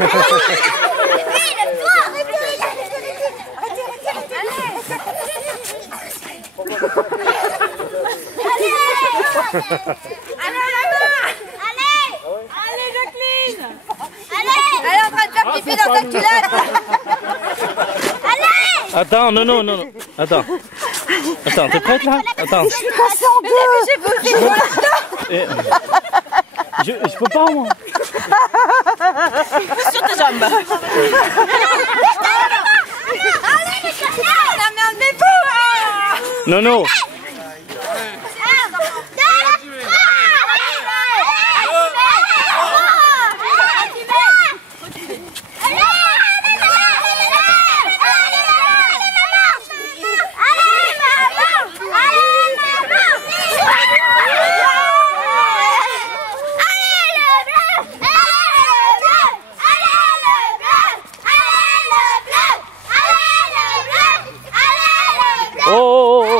Allez, Jacqueline! Allez! Elle est en train de faire pipi dans ta culotte! Allez! Attends, non. Attends, t'es prête là? Attends. Je suis cassée en deux! Je peux pas moi. Sur tes jambes! Allez, mais la merde n'est pas! Non. Oh. Ouais,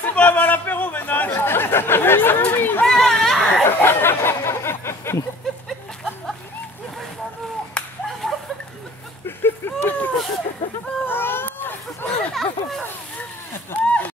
c'est bon, on va à l'apéro maintenant.